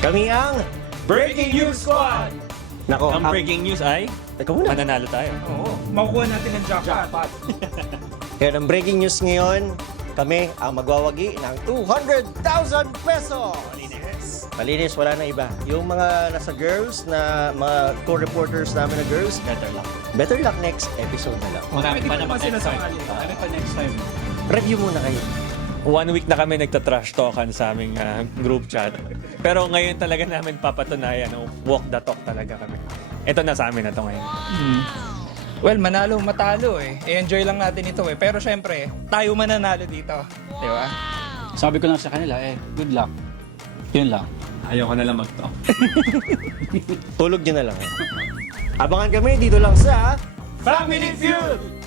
Kami ang Breaking News Squad! Nako, Ang breaking news ay, Teka muna. mananalo tayo. Oo, makukuha natin ang jackpot. Kaya ang breaking news ngayon, kami ang magwawagi ng 200,000 pesos! Malinis, wala na iba. Yung mga nasa girls, na mga co-reporters namin na girls, better luck next episode na lang. Marami pa naman sila sa kali. Marami pa next time. Review muna kayo. 1 week na kami nagta-trash talkan sa aming group chat. Pero ngayon talaga namin papatunayan, walk the talk talaga kami. Ito na sa amin na to ngayon. Well, manalo, matalo eh. I-enjoy lang natin ito eh. Pero syempre, tayo mananalo dito. Di ba? Sabi ko lang sa kanila, good luck. Yun lang. Ayoko na lang mag-talk. Tulog nyo na lang. Abangan kami dito lang sa Family Feud!